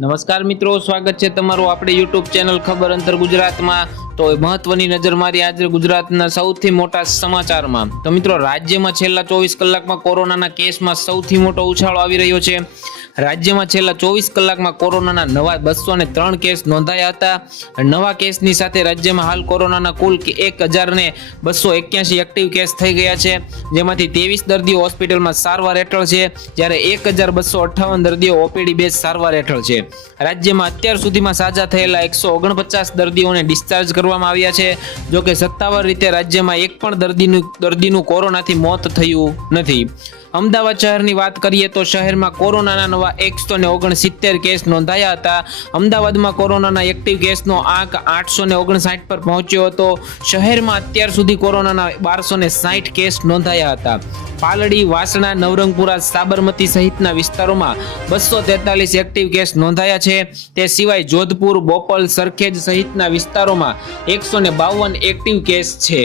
નમસ્કાર મિત્રો, સ્વાગત છે તમારું આપણે યુટ્યુબ ચેનલ ખબર અંતર ગુજરાતમાં. તો મહત્વની નજર મારી આજે ગુજરાતના સૌથી મોટા સમાચારમાં. તો મિત્રો, રાજ્યમાં છેલ્લા ચોવીસ કલાકમાં કોરોનાના કેસમાં સૌથી મોટો ઉછાળો આવી રહ્યો છે. રાજ્યમાં છેલ્લા ચોવીસ કલાકમાં કોરોનાના નવા બસો ને ત્રણ કેસ નોંધાયા હતા. નવા કેસની સાથે રાજ્યમાં હાલ કોરોનાના કુલ એક હજાર ને બસો એક્યાસી એક્ટિવ કેસ થઈ ગયા છે. જેમાંથી ત્રેવીસ દર્દીઓ હોસ્પિટલમાં સારવાર હેઠળ છે, જ્યારે એક હજાર બસો અઠ્ઠાવન દર્દીઓ ઓપીડી બેઝ સારવાર હેઠળ છે. રાજ્યમાં અત્યાર સુધીમાં સાજા થયેલા એકસો ઓગણપચાસ દર્દીઓને ડિસ્ચાર્જ કરવામાં આવ્યા છે. જોકે સત્તાવાર રીતે રાજ્યમાં એક પણ દર્દીનું દર્દીનું કોરોનાથી મોત થયું નથી. અમદાવાદ શહેરની વાત કરીએ તો શહેરમાં કોરોનાના નવા એકસો ને ઓગણસિત્તેર કેસ નોંધાયા હતા. અમદાવાદમાં કોરોનાના એક્ટિવ કેસનો આંક આઠસો ને ઓગણસાઠ પર પહોંચ્યો હતો. શહેરમાં અત્યાર સુધી કોરોનાના બારસો ને સાઠ કેસ નોંધાયા હતા. પાલડી, વાસણા, નવરંગપુરા, સાબરમતી સહિતના વિસ્તારોમાં બસો તેતાલીસ એક્ટિવ કેસ નોંધાયા છે. તે સિવાય જોધપુર, બોપલ, સરખેજ સહિતના વિસ્તારોમાં એકસો ને બાવન એક્ટિવ કેસ છે.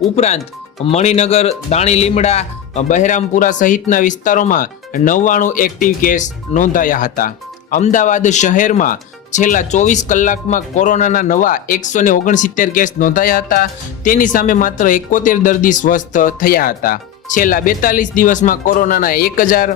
ઉપરાંત મણિનગર દાણી લીમડા બહેરામપુરા સહિતના વિસ્તારોમાં નવ્વાણું એક્ટિવ કેસ નોંધાયા હતા. અમદાવાદ શહેરમાં છેલ્લા ચોવીસ કલાકમાં કોરોનાના નવા એકસો ને ઓગણસિત્તેર કેસ નોંધાયા હતા. તેની સામે માત્ર એકોતેર દર્દી સ્વસ્થ થયા હતા. છેલ્લા બેતાલીસ દિવસમાં કોરોનાના એક હજાર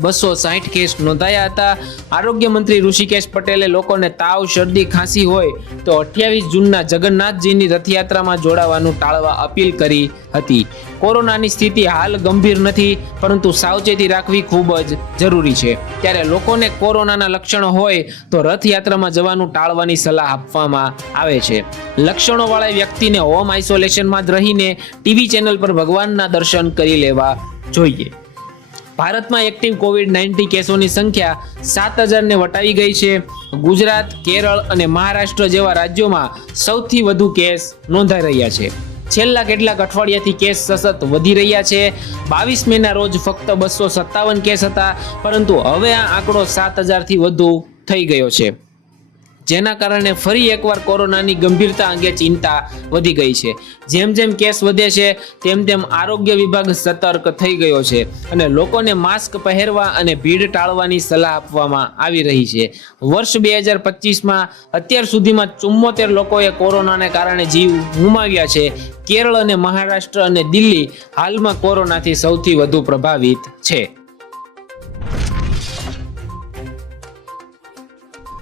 બસો સાહીઠ કેસ નોંધાયા હતા. આરોગ્ય મંત્રી ઋષિકેશ પટેલે લોકોને તાવ, શરદી, ખાંસી હોય તો અઠ્યાવીસ જૂનના જગન્નાથજીની રથયાત્રામાં જોડાવાનું ટાળવા અપીલ કરી હતી. કોરોનાની સ્થિતિ હાલ ગંભીર નથી, પરંતુ સાવચેતી રાખવી ખૂબ જ જરૂરી છે. ત્યારે લોકોને કોરોનાના લક્ષણો હોય તો રથયાત્રામાં જવાનું ટાળવાની સલાહ આપવામાં આવે છે. લક્ષણોવાળા વ્યક્તિને હોમ આઇસોલેશનમાં જ રહીને ટીવી ચેનલ પર ભગવાનના દર્શન કરી લેવા જોઈએ. ભારતમાં એક્ટિવ કોવિડ નાઇન્ટીન કેસોની સંખ્યા સાત હજારને વટાવી ગઈ છે. ગુજરાત, કેરળ અને મહારાષ્ટ્ર જેવા રાજ્યોમાં સૌથી વધુ કેસ નોંધાઈ રહ્યા છે. છેલ્લા કેટલાક અઠવાડિયાથી કેસ સતત વધી રહ્યા છે. બાવીસ મેના રોજ ફક્ત બસો સત્તાવન કેસ હતા, પરંતુ હવે આ આંકડો સાત હજારથી વધુ થઈ ગયો છે. જેના કારણે ફરી એકવાર કોરોનાની ગંભીરતા અંગે ચિંતા વધી ગઈ છે. જેમ જેમ કેસ વધે છે, તેમ તેમ આરોગ્ય વિભાગ સતર્ક થઈ ગયો છે અને લોકોને માસ્ક પહેરવા અને ભીડ ટાળવાની સલાહ આપવામાં આવી રહી છે. વર્ષ બે હજાર પચીસમાં અત્યાર સુધીમાં ચુમ્મોતેર લોકોએ કોરોનાને કારણે જીવ ગુમાવ્યા છે. કેરળ અને મહારાષ્ટ્ર અને દિલ્હી હાલમાં કોરોનાથી સૌથી વધુ પ્રભાવિત છે.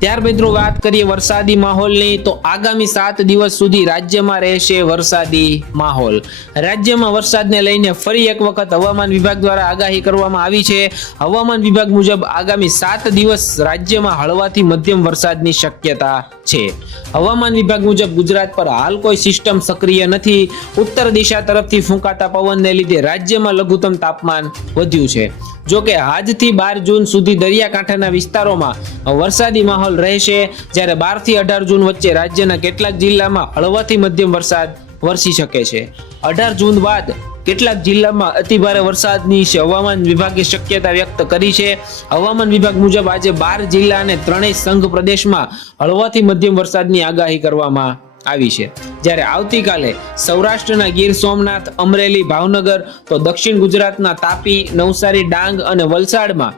ત્યાર મિત્રો વાત કરીએ વરસાદી માહોલની, તો આગામી સાત દિવસ સુધી રાજ્યમાં રહેશે વરસાદી માહોલ. રાજ્યમાં વરસાદને લઈને ફરી એક વખત હવામાન વિભાગ દ્વારા આગાહી કરવામાં આવી છે. હવામાન વિભાગ મુજબ આગામી સાત દિવસ રાજ્યમાં હળવાથી મધ્યમ વરસાદની શક્યતા છે. હવામાન વિભાગ મુજબ ગુજરાત પર હાલ કોઈ સિસ્ટમ સક્રિય નથી. ઉત્તર દિશા તરફથી ફૂંકાતા પવનને લીધે રાજ્યમાં લઘુત્તમ તાપમાન વધ્યું છે. જો કે આજથી બાર જૂન સુધી દરિયાકાંઠાના વિસ્તારોમાં વરસાદી માહોલ રહેશે, જ્યારે બારથી અઢાર જૂન વચ્ચે રાજ્યના કેટલાક જિલ્લામાં હળવાથી મધ્યમ વરસાદ વરસી શકે છે. અઢાર જૂન બાદ કેટલાક જિલ્લામાં અતિભારે વરસાદની હવામાન વિભાગે શક્યતા વ્યક્ત કરી છે. હવામાન વિભાગ મુજબ આજે બાર જિલ્લા અને ત્રણેય સંઘ પ્રદેશમાં હળવાથી મધ્યમ વરસાદની આગાહી કરવામાં આવી છે. જ્યારે આવતીકાલે સૌરાષ્ટ્રના ગીર સોમનાથ, અમરેલી, ભાવનગર, તો દક્ષિણ ગુજરાતના તાપી, નવસારી, ડાંગ અને વલસાડમાં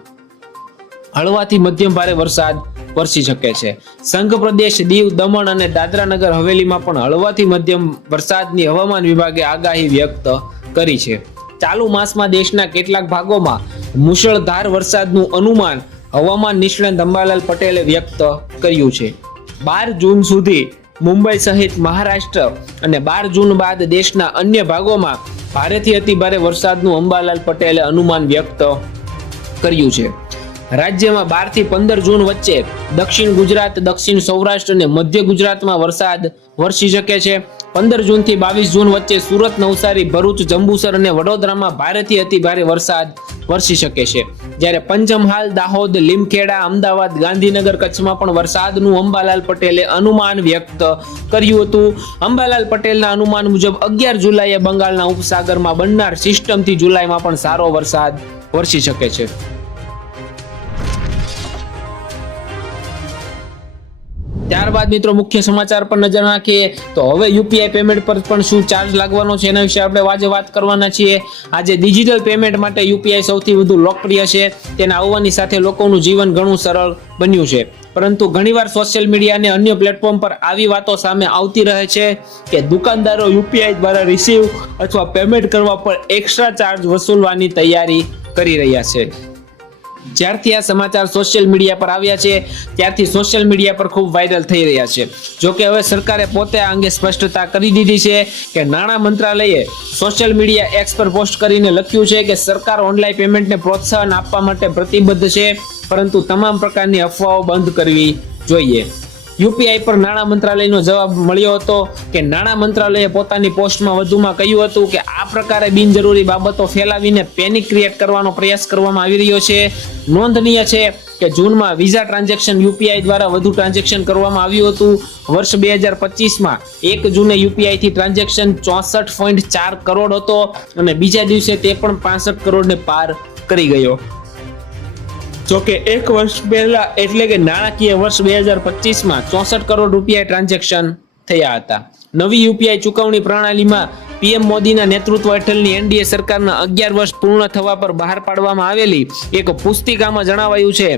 હળવાથી મધ્યમ ભારે વરસાદ વરસી શકે છે. સંઘ પ્રદેશ દીવ, દમણ અને દાદરા નગર હવેલીમાં પણ હળવાથી મધ્યમ વરસાદની હવામાન વિભાગે આગાહી વ્યક્ત કરી છે. ચાલુ માસમાં દેશના કેટલાક ભાગોમાં મુશળધાર વરસાદનું અનુમાન હવામાન નિષ્ણાત અંબાલાલ પટેલે વ્યક્ત કર્યું છે. બાર જૂન સુધી મુંબઈ સહિત મહારાષ્ટ્ર અને બાર જૂન બાદ દેશના અન્ય ભાગોમાં ભારેથી અતિભારે વરસાદનું અંબાલાલ પટેલે અનુમાન વ્યક્ત કર્યું છે. રાજ્યમાં બારથી પંદર જૂન વચ્ચે દક્ષિણ ગુજરાત, દક્ષિણ સૌરાષ્ટ્ર અને મધ્ય ગુજરાતમાં વરસાદ વરસી શકે છે. પંદર જૂનથી બાવીસ જૂન વચ્ચે સુરત, નવસારી, ભરૂચ, જંબુસર અને વડોદરામાં ભારેથી અતિ ભારે વરસાદ વરસી શકે છે. જ્યારે પંચમહાલ, દાહોદ, લીમખેડા, અમદાવાદ, ગાંધીનગર કચ્છમાં પણ વરસાદનું અંબાલાલ પટેલે અનુમાન વ્યક્ત કર્યું હતું. અંબાલાલ પટેલના અનુમાન મુજબ અગિયાર જુલાઈએ બંગાળના ઉપસાગરમાં બનનાર સિસ્ટમથી જુલાઈમાં પણ સારો વરસાદ વરસી શકે છે. ત્યારબાદ મિત્રો મુખ્ય સમાચાર પર નજર નાખીએ તો હવે યુપીઆઈ પેમેન્ટ પર પણ શું ચાર્જ લાગવાનો છે એના વિશે આપણે આજે વાત કરવાના છીએ. આજે ડિજિટલ પેમેન્ટ માટે યુપીઆઈ સૌથી વધુ લોકપ્રિય છે. તેના આવવાની સાથે લોકોનું જીવન ઘણું સરળ બન્યું છે. પરંતુ ઘણીવાર સોશિયલ મીડિયા અને અન્ય પ્લેટફોર્મ પર આવી વાતો સામે આવતી રહે છે કે દુકાનદારો યુપીઆઈ દ્વારા રિસીવ અથવા પેમેન્ટ કરવા પર એક્સ્ટ્રા ચાર્જ વસૂલવાની તૈયારી કરી રહ્યા છે. જ્યારથી આ સમાચાર સોશિયલ મીડિયા પર આવ્યા છે, ત્યારથી સોશિયલ મીડિયા પર ખૂબ વાયરલ થઈ રહ્યા છે. જો કે હવે સરકારે પોતે આ અંગે સ્પષ્ટતા કરી દીધી છે કે નાણાં મંત્રાલયે સોશિયલ મીડિયા એક્સ પર પોસ્ટ કરીને લખ્યું છે કે સરકાર ઓનલાઈન પેમેન્ટને પ્રોત્સાહન આપવા માટે પ્રતિબદ્ધ છે, પરંતુ તમામ પ્રકારની અફવાઓ બંધ કરવી જોઈએ. યુપીઆઈ પર નાણાં મંત્રાલયનો જવાબ મળ્યો હતો કે નાણાં મંત્રાલયે પોતાની પોસ્ટમાં વધુમાં કહ્યું હતું કે આ પ્રકારે બિનજરૂરી બાબતો ફેલાવીને પેનિક ક્રિએટ કરવાનો પ્રયાસ કરવામાં આવી રહ્યો છે. નોંધનીય છે કે જૂનમાં વિઝા ટ્રાન્ઝેક્શન યુપીઆઈ દ્વારા વધુ ટ્રાન્ઝેક્શન કરવામાં આવ્યું હતું. વર્ષ બે હજાર પચીસમાં એક જૂને યુપીઆઈથી ટ્રાન્ઝેક્શન ચોસઠ પોઈન્ટ ચાર કરોડ હતો અને બીજા દિવસે તે પણ પાસઠ કરોડને પાર કરી ગયો. જોકે એક વર્ષ પહેલા એટલે કે નાણાકીય વર્ષ બે હજાર પચીસમાં ચોસઠ કરોડ રૂપિયા ટ્રાન્ઝેક્શન થયા હતા. નવી યુપીઆઈ ચુકવણી પ્રણાલીમાં પીએમ મોદીના નેતૃત્વ હેઠળની એનડીએ સરકારના અગિયાર વર્ષ પૂર્ણ થવા પર બહાર પાડવામાં આવેલી એક પુસ્તિકામાં જણાવાયું છે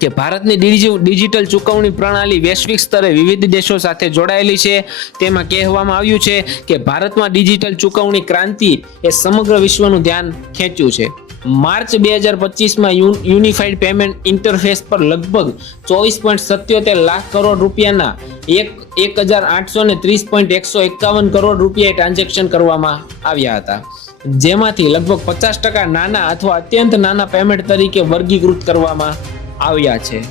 કે ભારતની ડિજિ- ડિજિટલ ચુકવણી પ્રણાલી વૈશ્વિક સ્તરે વિવિધ દેશો સાથે જોડાયેલી છે. તેમાં કહેવામાં આવ્યું છે કે ભારતમાં ડિજિટલ ચુકવણી ક્રાંતિ એ સમગ્ર વિશ્વનું ધ્યાન ખેંચ્યું છે. માર્ચ બે હજાર પચીસમાં યુનિફાઈડ પેમેન્ટ ઇન્ટરફેસ પર લગભગ ચોવીસ પોઈન્ટ સત્યોતેર લાખ કરોડ રૂપિયાના એક એક હજાર આઠસો ને ત્રીસ પોઈન્ટ એકસો એકાવન કરોડ રૂપિયા ટ્રાન્ઝેક્શન કરવામાં આવ્યા હતા. જેમાંથી લગભગ પચાસ ટકા નાના અથવા અત્યંત નાના પેમેન્ટ તરીકે વર્ગીકૃત કરવામાં આવ્યા છે.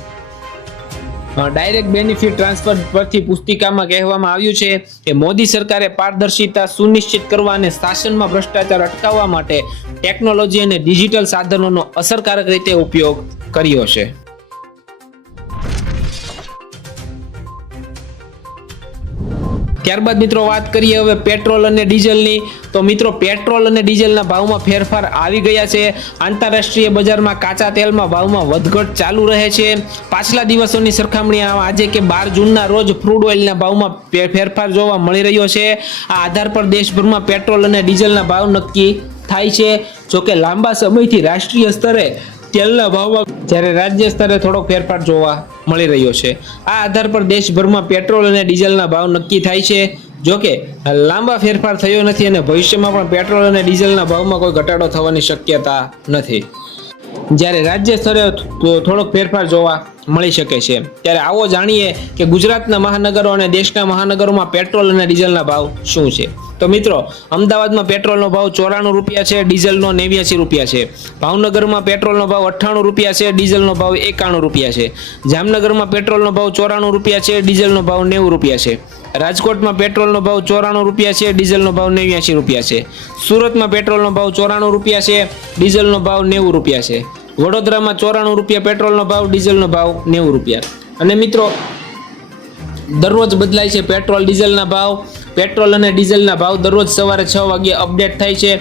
ડાયરેક્ટ બેનિફિટ ટ્રાન્સફર પરથી પુસ્તિકામાં કહેવામાં આવ્યું છે કે મોદી સરકારે પારદર્શિતા સુનિશ્ચિત કરવા અને શાસનમાં ભ્રષ્ટાચાર અટકાવવા માટે ટેકનોલોજી અને ડિજિટલ સાધનોનો અસરકારક રીતે ઉપયોગ કર્યો છે. ત્યારબાદ મિત્રો વાત કરીએ હવે પેટ્રોલ અને ડીઝલની. તો મિત્રો, પેટ્રોલ અને ડીઝલના ભાવમાં ફેરફાર આવી ગયા છે. આંતરરાષ્ટ્રીય બજારમાં કાચા તેલમાં ભાવમાં વધઘટ ચાલુ રહે છે. પાછલા દિવસોની સરખામણી આજે કે બાર જૂનના રોજ ક્રૂડ ઓઇલના ભાવમાં ફેરફાર જોવા મળી રહ્યો છે. આ આધાર પર દેશભરમાં પેટ્રોલ અને ડીઝલના ભાવ નક્કી થાય છે. જોકે લાંબા સમયથી રાષ્ટ્રીય સ્તરે તેલના ભાવમાં જ્યારે રાજ્ય સ્તરે થોડો ફેરફાર જોવા મળી રહ્યો છે. આ આધાર પર દેશભરમાં પેટ્રોલ અને ડીઝલના ભાવ નક્કી થાય છે. જોકે લાંબા ફેરફાર થયો નથી અને ભવિષ્યમાં પણ પેટ્રોલ અને ડીઝલના ભાવમાં કોઈ ઘટાડો થવાની શક્યતા નથી. જ્યારે રાજ્ય સ્તરે થોડોક ફેરફાર જોવા મળી શકે છે. ત્યારે આવો જાણીએ કે ગુજરાતના મહાનગરો અને દેશના મહાનગરોમાં પેટ્રોલ અને ડીઝલના ભાવ શું છે. તો મિત્રો, અમદાવાદમાં પેટ્રોલનો ભાવ ચોરાણું રૂપિયા છે, ડીઝલનો નેવ્યાસી રૂપિયા છે. ભાવનગરમાં પેટ્રોલનો ભાવ અઠ્ઠાણું રૂપિયા છે, ડીઝલનો ભાવ એકાણું રૂપિયા છે. જામનગરમાં પેટ્રોલનો ભાવ ચોરાણું રૂપિયા છે, ડીઝલનો ભાવ નેવું રૂપિયા છે. રાજકોટમાં પેટ્રોલનો ભાવ ચોરાણું રૂપિયા છે, ડીઝલનો ભાવ નેવ્યાસી રૂપિયા છે. સુરતમાં પેટ્રોલનો ભાવ ચોરાણું રૂપિયા છે, ડીઝલનો ભાવ નેવું રૂપિયા છે. વડોદરામાં ચોરાણું રૂપિયા પેટ્રોલનો ભાવ, ડીઝલનો ભાવ નેવું રૂપિયા. અને મિત્રો, દરરોજ બદલાય છે પેટ્રોલ, ડીઝલના ભાવ. પેટ્રોલ અને ડીઝલના ભાવ દરરોજ સવારે છ વાગ્યે અપડેટ થાય છે.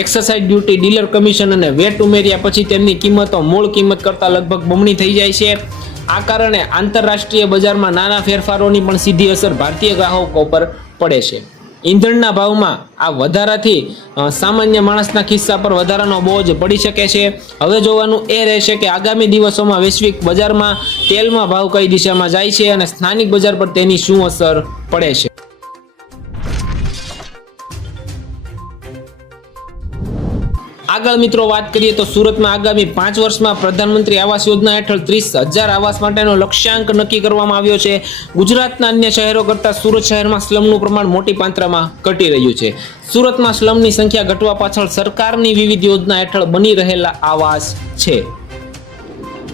એક્સરસાઇઝ ડ્યુટી ડીલર કમિશન અને વેટ ઉમેર્યા પછી તેમની કિંમતો મૂળ કિંમત કરતાં લગભગ બમણી થઈ જાય છે. આ કારણે આંતરરાષ્ટ્રીય બજારમાં નાના ફેરફારોની પણ સીધી અસર ભારતીય ગ્રાહકો પર પડે છે. ઈંધણના ભાવમાં આ વધારાથી સામાન્ય માણસના ખિસ્સા પર વધારાનો બોજ પડી શકે છે. હવે જોવાનું એ રહેશે કે આગામી દિવસોમાં વૈશ્વિક બજારમાં તેલમાં ભાવ કઈ દિશામાં જાય છે અને સ્થાનિક બજાર પર તેની શું અસર પડે છે? આગળ મિત્રો વાત કરીએ તો સુરતમાં આગામી પાંચ વર્ષમાં પ્રધાનમંત્રી આવાસ યોજના હેઠળ ત્રીસ હજાર આવાસ માટેનો લક્ષ્યાંક નક્કી કરવામાં આવ્યો છે. ગુજરાતના અન્ય શહેરો કરતાં સુરત શહેરમાં સ્લમનું પ્રમાણ મોટી માત્રામાં ઘટી રહ્યું છે. સુરતમાં સ્લમની સંખ્યા ઘટવા પાછળ સરકારની વિવિધ યોજના હેઠળ બની રહેલા આવાસ છે.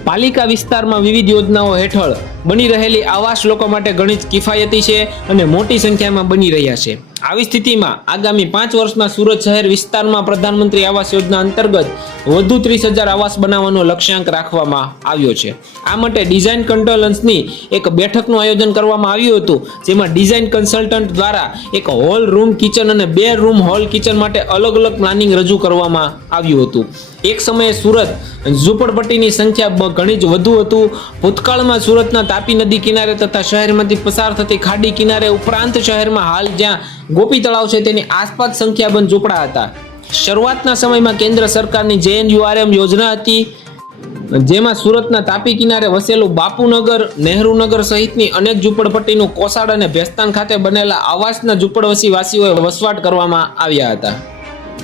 પાલિકા વિસ્તારમાં વિવિધ યોજનાઓ હેઠળ બની રહેલી આવાસ લોકો માટે ઘણી જ કિફાયતી છે અને મોટી સંખ્યામાં બની રહ્યા છે. આવી સ્થિતિમાં આગામી પાંચ વર્ષમાં સુરત શહેર વિસ્તારમાં પ્રધાનમંત્રી આવાસ યોજના અંતર્ગત વધુ ત્રીસ હજાર આવાસ બનાવવાનો લક્ષ્યાંક રાખવામાં આવ્યો છે. આ માટે ડિઝાઇન કન્ટ્રોલન્સની એક બેઠકનું આયોજન કરવામાં આવ્યું હતું, જેમાં ડિઝાઇન કન્સલ્ટન્ટ દ્વારા એક હોલ રૂમ કિચન અને બે રૂમ હોલ કિચન માટે અલગ અલગ પ્લાનિંગ રજૂ કરવામાં આવ્યું હતું. એક સમયે સુરત ઝૂંપડપટ્ટીની સંખ્યા ઘણી જ વધુ હતું. ભૂતકાળમાં સુરતના તાપી નદી કિનારે તથા શહેરમાંથી પસાર થતી ખાડી કિનારે ઉપરાંત શહેરમાં હાલ જ્યાં ગોપી તળાવ છે તેની આસપાસ સંખ્યાબંધ ઝૂંપડા હતા. શરૂઆતના સમયમાં કેન્દ્ર સરકારની જેએનયુઆરએમ યોજના હતી, જેમાં સુરતના તાપી કિનારે વસેલું બાપુનગર, નહેરુનગર સહિતની અનેક ઝૂંપડપટ્ટીનું કોસાડ અને ભેસ્તાન ખાતે બનેલા આવાસના ઝૂંપડવસી વાસીઓએ વસવાટ કરવામાં આવ્યા હતા.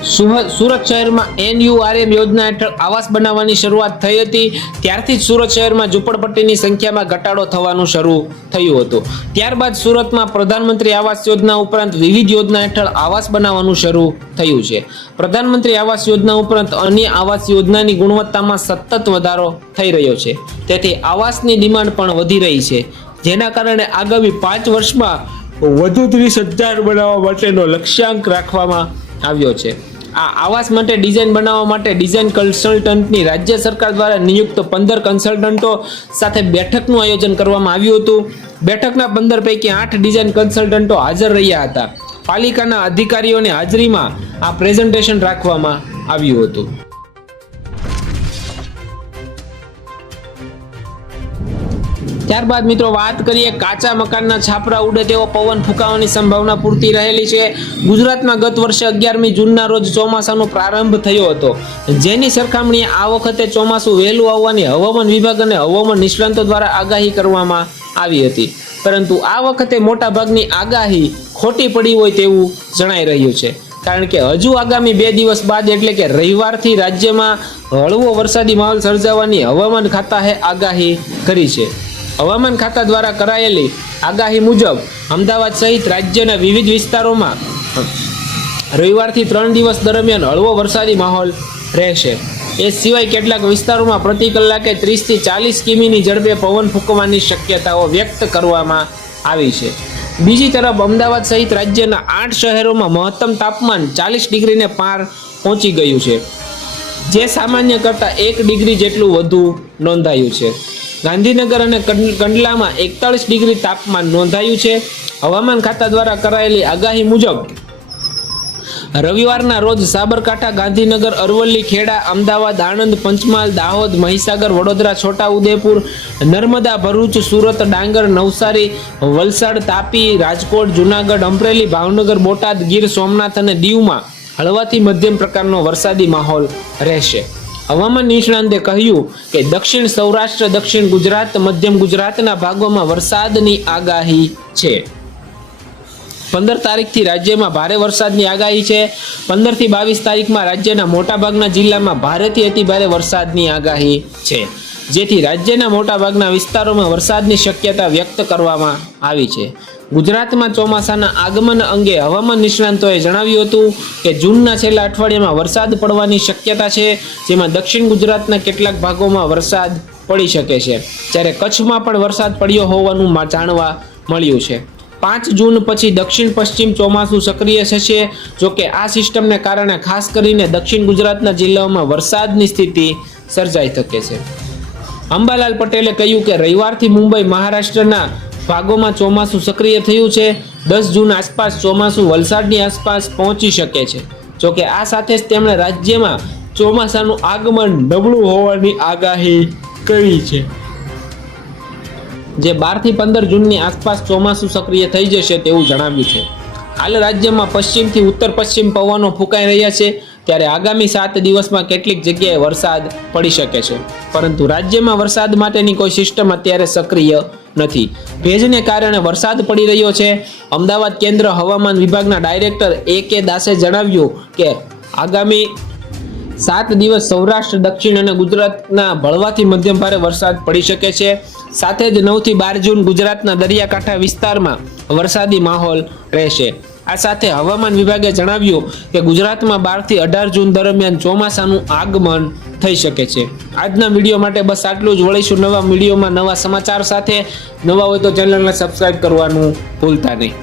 સુરત શહેરમાં એનયુઆરએમ યોજના હેઠળ આવાસ બનાવવાની શરૂઆત થઈ હતી. ત્યારથી જ સુરત શહેરમાં ઝૂંપડપટ્ટીની સંખ્યામાં ઘટાડો થવાનું શરૂ થયું હતું. ત્યારબાદ સુરતમાં પ્રધાનમંત્રી આવાસ યોજના ઉપરાંત વિવિધ યોજના હેઠળ આવાસ બનાવવાનું શરૂ થયું છે. પ્રધાનમંત્રી આવાસ યોજના ઉપરાંત અન્ય આવાસ યોજનાની ગુણવત્તામાં સતત વધારો થઈ રહ્યો છે. તેથી આવાસની ડિમાન્ડ પણ વધી રહી છે. જેના કારણે આગામી પાંચ વર્ષમાં વધુ ત્રીસ હજાર બનાવવા માટેનો લક્ષ્યાંક રાખવામાં આવ્યો છે. આ આવાસ માટે ડિઝાઇન બનાવવા માટે ડિઝાઇન કન્સલ્ટન્ટની રાજ્ય સરકાર દ્વારા નિયુક્ત પંદર કન્સલ્ટન્ટો સાથે બેઠકનું આયોજન કરવામાં આવ્યું હતું. બેઠકના પંદર પૈકી આઠ ડિઝાઇન કન્સલ્ટન્ટો હાજર રહ્યા હતા. પાલિકાના અધિકારીઓની હાજરીમાં આ પ્રેઝન્ટેશન રાખવામાં આવ્યું હતું. ત્યારબાદ મિત્રો વાત કરીએ કાચા મકાનના છાપરા ઉડે તેવો પવન ફૂંકાવાની સંભાવના પૂરતી રહેલી છે. ગુજરાતમાં ગત વર્ષે અગિયારમી જૂનના રોજ ચોમાસાનો પ્રારંભ થયો હતો. જેની સરખામણીએ આ વખતે ચોમાસું વહેલું આવવાની હવામાન વિભાગ અને હવામાન નિષ્ણાંતો દ્વારા આગાહી કરવામાં આવી હતી. પરંતુ આ વખતે મોટાભાગની આગાહી ખોટી પડી હોય તેવું જણાઈ રહ્યું છે. કારણ કે હજુ આગામી બે દિવસ બાદ એટલે કે રવિવારથી રાજ્યમાં હળવો વરસાદી માહોલ સર્જાવાની હવામાન ખાતાએ આગાહી કરી છે. હવામાન ખાતા દ્વારા કરાયેલી આગાહી મુજબ અમદાવાદ સહિત રાજ્યના વિવિધ વિસ્તારોમાં રવિવારથી ત્રણ દિવસ દરમિયાન હળવો વરસાદી માહોલ રહેશે. એ સિવાય કેટલાક વિસ્તારોમાં પ્રતિ કલાકે ત્રીસથી ચાલીસ કિમીની ઝડપે પવન ફૂંકવાની શક્યતાઓ વ્યક્ત કરવામાં આવી છે. બીજી તરફ અમદાવાદ સહિત રાજ્યના આઠ શહેરોમાં મહત્તમ તાપમાન ચાલીસ ડિગ્રીને પાર પહોંચી ગયું છે. જે સામાન્ય કરતાં એક ડિગ્રી જેટલું વધુ નોંધાયું છે. ગાંધીનગર અને કંડ- કંડલામાં એકતાળીસ ડિગ્રી તાપમાન નોંધાયું છે. હવામાન ખાતા દ્વારા કરાયેલી આગાહી મુજબ, રવિવારના રોજ સાબરકાંઠા, ગાંધીનગર, અરવલ્લી, ખેડા, અમદાવાદ, આણંદ, પંચમહાલ, દાહોદ, મહીસાગર, વડોદરા, છોટાઉદેપુર, નર્મદા, ભરૂચ, સુરત, ડાંગર, નવસારી, વલસાડ, તાપી, રાજકોટ, જુનાગઢ, અમરેલી, ભાવનગર, બોટાદ, ગીર, સોમનાથ અને દીવમાં હળવાથી મધ્યમ પ્રકારનો વરસાદી માહોલ રહેશે. હવામાન નિષ્ણાંતે કહ્યું કે દક્ષિણ સૌરાષ્ટ્ર, દક્ષિણ ગુજરાત, મધ્યમ ગુજરાતના ભાગોમાં વરસાદની આગાહી છે. પંદર તારીખથી રાજ્યમાં ભારે વરસાદની આગાહી છે. પંદરથી બાવીસ તારીખમાં રાજ્યના મોટાભાગના જિલ્લામાં ભારેથી અતિ ભારે વરસાદની આગાહી છે. જેથી રાજ્યના મોટાભાગના વિસ્તારોમાં વરસાદની શક્યતા વ્યક્ત કરવામાં આવી છે. ગુજરાતમાં ચોમાસાના આગમન અંગે હવામાન નિષ્ણાંતોએ જણાવ્યું હતું કે જૂનના છેલ્લા અઠવાડિયામાં વરસાદ પડવાની શક્યતા છે, જેમાં દક્ષિણ ગુજરાતના કેટલાક ભાગોમાં વરસાદ પડી શકે છે. જ્યારે કચ્છમાં પણ વરસાદ પડ્યો હોવાનું જાણવા મળ્યું છે. પાંચ જૂન પછી દક્ષિણ પશ્ચિમ ચોમાસું સક્રિય થશે જોકે આ સિસ્ટમને કારણે ખાસ કરીને દક્ષિણ ગુજરાતના જિલ્લાઓમાં વરસાદની સ્થિતિ સર્જાઈ શકે છે. અંબાલાલ પટેલે કહ્યું કે રવિવારથી મુંબઈ, મહારાષ્ટ્રના ભાગોમાં ચોમાસું સક્રિય થયું છે. દસ જૂન આસપાસ ચોમાસું વલસાડની આસપાસ પહોંચી શકે છે. જોકે આ સાથે જ તેમણે રાજ્યમાં ચોમાસાનું આગમન નબળું હોવાની આગાહી કરી છે. જે બારથી પંદર જૂનની આસપાસ ચોમાસું સક્રિય થઈ જશે તેવું જણાવ્યું છે. હાલ રાજ્યમાં પશ્ચિમથી ઉત્તર પશ્ચિમ પવનો ફૂંકાઈ રહ્યા છે. ત્યારે આગામી સાત દિવસમાં કેટલીક જગ્યાએ વરસાદ પડી શકે છે. પરંતુ રાજ્યમાં વરસાદ માટેની કોઈ સિસ્ટમ અત્યારે સક્રિય નથી. ભેજને કારણે વરસાદ પડી રહ્યો છે. અમદાવાદ કેન્દ્ર હવામાન વિભાગના ડાયરેક્ટર એ કે દાસે જણાવ્યું કે, આગામી સાત દિવસ સૌરાષ્ટ્ર, દક્ષિણ અને ગુજરાતના ભળવાથી મધ્યમ ભારે વરસાદ પડી શકે છે. સાથે જ નવથી બાર જૂન ગુજરાતના દરિયાકાંઠા વિસ્તારમાં વરસાદી માહોલ રહેશે. આ સાથે હવામાન વિભાગે જણાવ્યું કે ગુજરાતમાં બારથી અઢાર જૂન દરમિયાન ચોમાસાનું આગમન થઈ શકે છે. આજના વીડિયો માટે બસ આટલું જ. વળીશું નવા વિડીયોમાં નવા સમાચાર સાથે. નવા હોય તો ચેનલને સબસ્ક્રાઈબ કરવાનું ભૂલતા નહીં.